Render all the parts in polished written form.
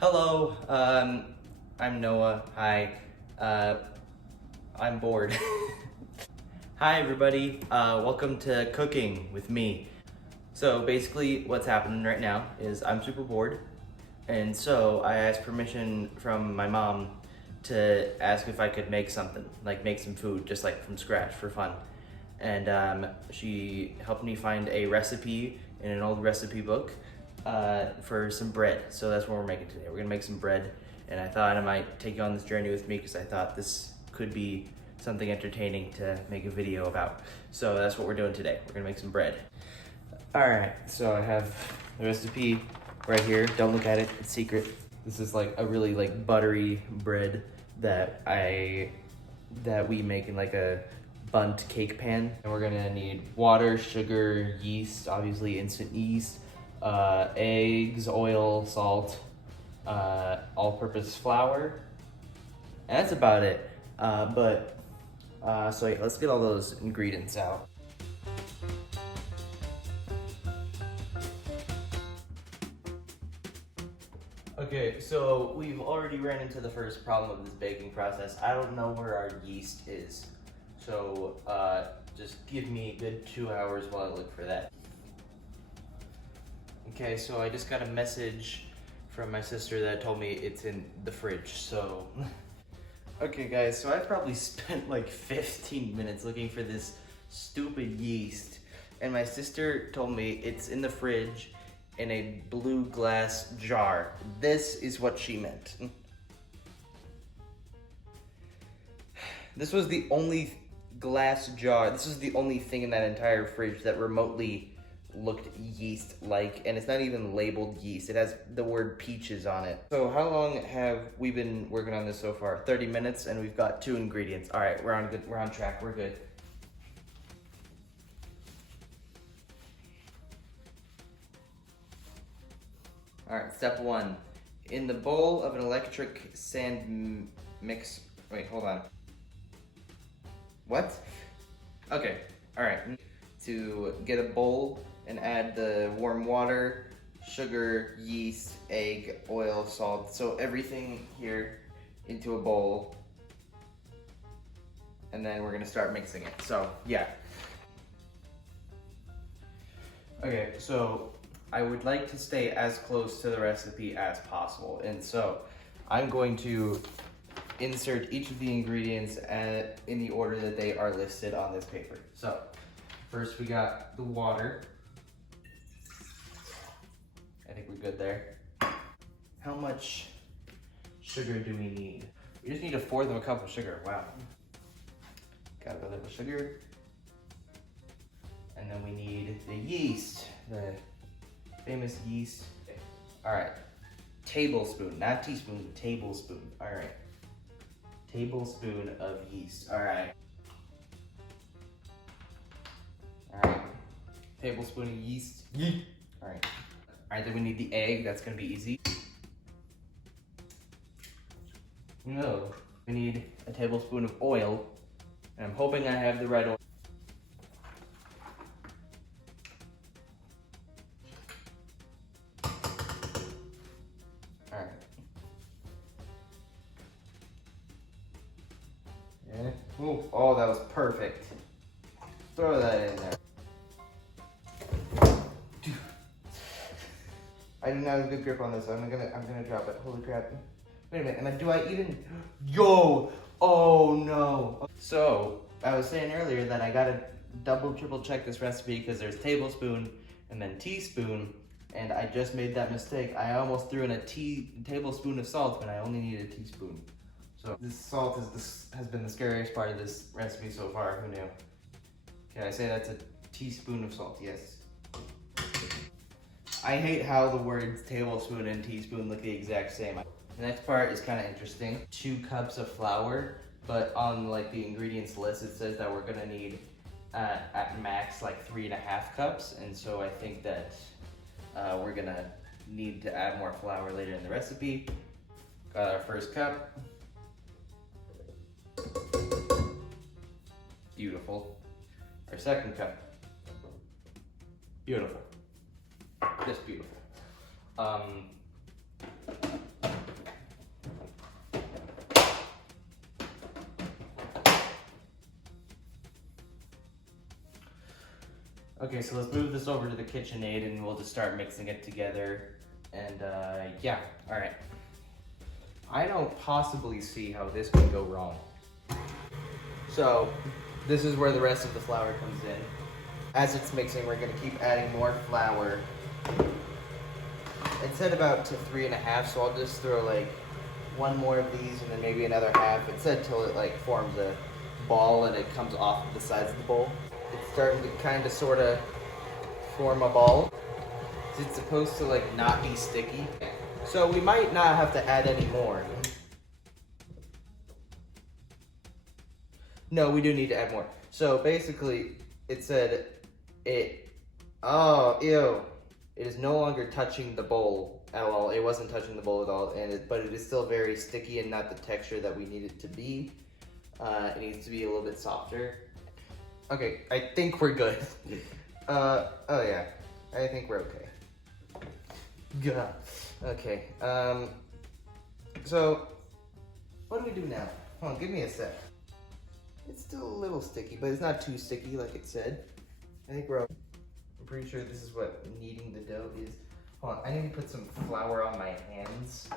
Hello, I'm Noah. Hi. Uh, I'm bored. Hi, everybody. Welcome to Cooking with me. So basically, what's happening right now is I'm super bored, and so I asked permission from my mom to ask if I could make something, like make some food, just like from scratch for fun. And she helped me find a recipe in an old recipe book for some bread. So that's what we're making today. We're gonna make some bread, and I thought I might take you on this journey with me because I thought this could be something entertaining to make a video about. So that's what we're doing today. We're gonna make some bread. All right, so I have the recipe right here. Don't look at it, it's secret. This is like a really like buttery bread that we make in like a bundt cake pan. And we're gonna need water, sugar, yeast, obviously instant yeast, eggs, oil, salt, all-purpose flour, and that's about it. So yeah, let's get all those ingredients out. Okay, so we've already ran into the first problem of this baking process. I don't know where our yeast is. So just give me a good 2 hours while I look for that. Okay, so I just got a message from my sister that told me it's in the fridge, so. Okay guys, so I probably spent like 15 minutes looking for this stupid yeast, and my sister told me it's in the fridge in a blue glass jar. This is what she meant. This was the only glass jar. This was the only thing in that entire fridge that remotely looked yeast-like, and it's not even labeled yeast. It has the word peaches on it. So how long have we been working on this so far? 30 minutes, and we've got 2 ingredients. All right, we're on track, we're good. All right, step 1. In the bowl of an electric sand mix, wait, hold on. What? Okay, all right. To get a bowl and add the warm water, sugar, yeast, egg, oil, salt. So everything here into a bowl. And then we're gonna start mixing it. So yeah. Okay, so I would like to stay as close to the recipe as possible. And so I'm going to insert each of the ingredients in the order that they are listed on this paper. So first we got the water. I think we're good there. How much sugar do we need? We just need 1/4 of a cup of sugar, wow. Got a little sugar. And then we need the yeast, the famous yeast. All right, tablespoon, not teaspoon, tablespoon. All right, tablespoon of yeast, all right. All right, tablespoon of yeast. All right. All right, then we need the egg. That's gonna be easy. No, we need a tablespoon of oil, and I'm hoping I have the right oil. All right. Yeah. Ooh, oh, that was perfect. Throw that in there. I do not have a good grip on this. I'm gonna drop it. Holy crap. Wait a minute, do I even? Yo! Oh no! So, I was saying earlier that I gotta double, triple check this recipe because there's tablespoon and then teaspoon, and I just made that mistake. I almost threw in a tablespoon of salt when I only needed a teaspoon. So, this salt has been the scariest part of this recipe so far. Who knew? Can I say that's a teaspoon of salt? Yes. I hate how the words tablespoon and teaspoon look the exact same. The next part is kind of interesting. 2 cups of flour, but on like the ingredients list, it says that we're gonna need at max like 3.5 cups. And so I think that we're gonna need to add more flour later in the recipe. Got our first cup. Beautiful. Our second cup. Beautiful. Just beautiful. Okay, so let's move this over to the KitchenAid and we'll just start mixing it together. And yeah, all right. I don't possibly see how this can go wrong. So this is where the rest of the flour comes in. As it's mixing, we're gonna keep adding more flour. It said about to 3.5, so I'll just throw like one more of these and then maybe another half. It said till it like forms a ball and it comes off of the sides of the bowl. It's starting to kind of sort of form a ball. It's supposed to like not be sticky. So we might not have to add any more. No, we do need to add more. So basically it said oh, ew. It is no longer touching the bowl at all. It wasn't touching the bowl at all, but it is still very sticky and not the texture that we need it to be. It needs to be a little bit softer. Okay, I think we're good. Oh yeah, I think we're okay. God. Okay, so what do we do now? Hold on, give me a sec. It's still a little sticky, but it's not too sticky like it said. I think we're okay. I'm pretty sure this is what kneading the dough is. Hold on, I need to put some flour on my hands.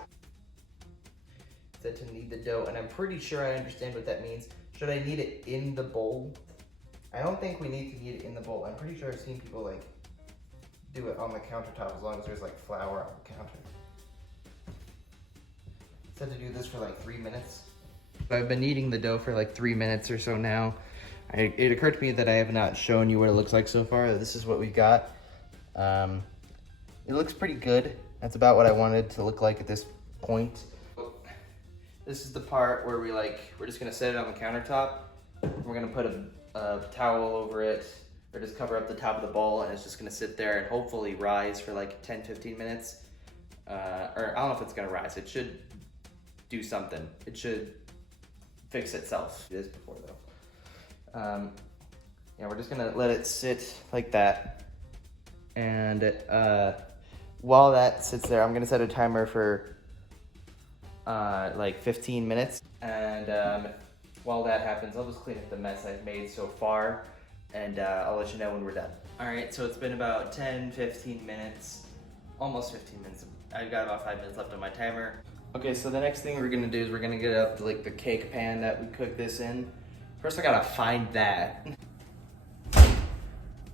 It said to knead the dough, and I'm pretty sure I understand what that means. Should I knead it in the bowl? I don't think we need to knead it in the bowl. I'm pretty sure I've seen people like do it on the countertop as long as there's like flour on the counter. It said to do this for like 3 minutes. I've been kneading the dough for like 3 minutes or so now. It occurred to me that I have not shown you what it looks like so far. This is what we got. It looks pretty good. That's about what I wanted to look like at this point. This is the part where we're just gonna set it on the countertop. We're gonna put a towel over it, or just cover up the top of the bowl, and it's just gonna sit there and hopefully rise for like 10-15 minutes. Or I don't know if it's gonna rise. It should do something. It should fix itself. It is before though. Yeah, we're just gonna let it sit like that. And while that sits there, I'm gonna set a timer for like 15 minutes. And while that happens, I'll just clean up the mess I've made so far, and I'll let you know when we're done. All right, so it's been about 10-15 minutes, almost 15 minutes. I've got about 5 minutes left on my timer. Okay, so the next thing we're gonna do is we're gonna get up to like the cake pan that we cooked this in. First, I gotta find that.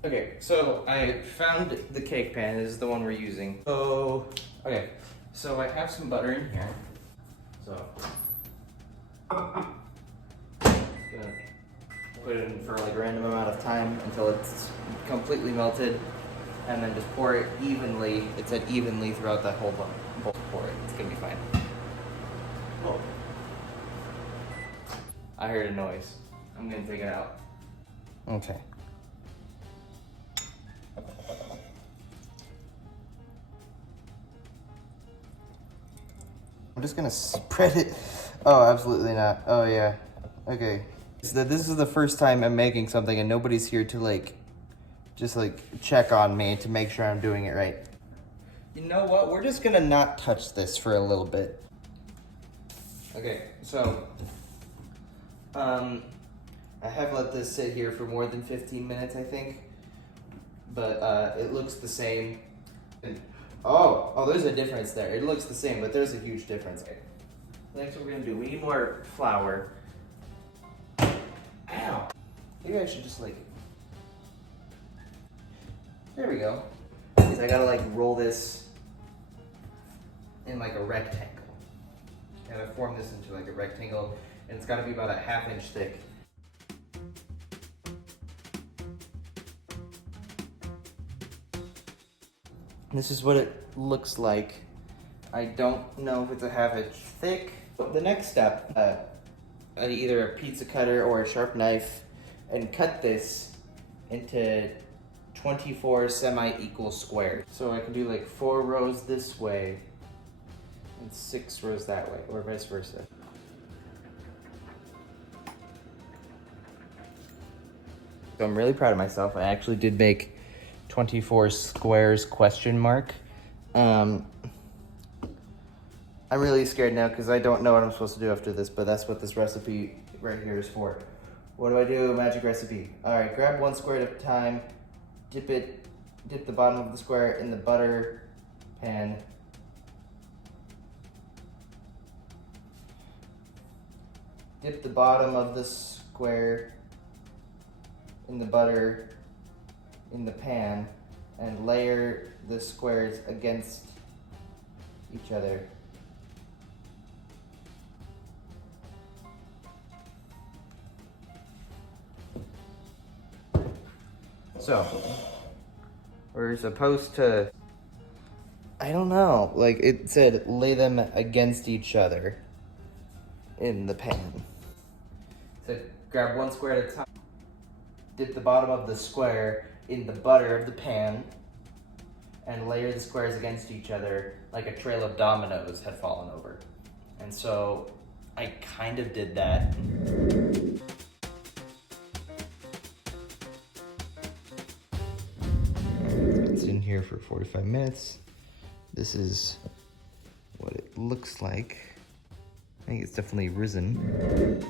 Okay, so I found the cake pan. This is the one we're using. So, okay, so I have some butter in here. So, I'm gonna put it in for like a random amount of time until it's completely melted, and then just pour it evenly. It said evenly throughout the whole bowl. Pour it. It's gonna be fine. Oh. I heard a noise. I'm gonna take it out. Okay. I'm just gonna spread it. Oh, absolutely not. Oh yeah. Okay. So this is the first time I'm making something and nobody's here to just check on me to make sure I'm doing it right. You know what? We're just gonna not touch this for a little bit. Okay, so, I have let this sit here for more than 15 minutes, I think, but it looks the same. And, oh, there's a difference there. It looks the same, but there's a huge difference. Okay. Next, what we're gonna do, we need more flour. Ow! Maybe I should just there we go. Because I gotta roll this in a rectangle. And I form this into a rectangle, and it's gotta be about a 1/2 inch thick. This is what it looks like. I don't know if it's a 1/2 inch thick. But the next step, either a pizza cutter or a sharp knife, and cut this into 24 semi-equal squares. So I can do 4 rows this way and 6 rows that way, or vice versa. So I'm really proud of myself. I actually did make 24 squares question mark. I'm really scared now because I don't know what I'm supposed to do after this, but that's what this recipe right here is for. What do I do? Magic recipe. All right, grab 1 square at a time, dip the bottom of the square in the butter pan. Dip the bottom of the square in the butter in the pan and layer the squares against each other. So, we're supposed to, I don't know, like it said lay them against each other in the pan. So grab one square at a time, dip the bottom of the square in the butter of the pan, and layer the squares against each other like a trail of dominoes had fallen over. And so I kind of did that. It's in here for 45 minutes. This is what it looks like. I think it's definitely risen.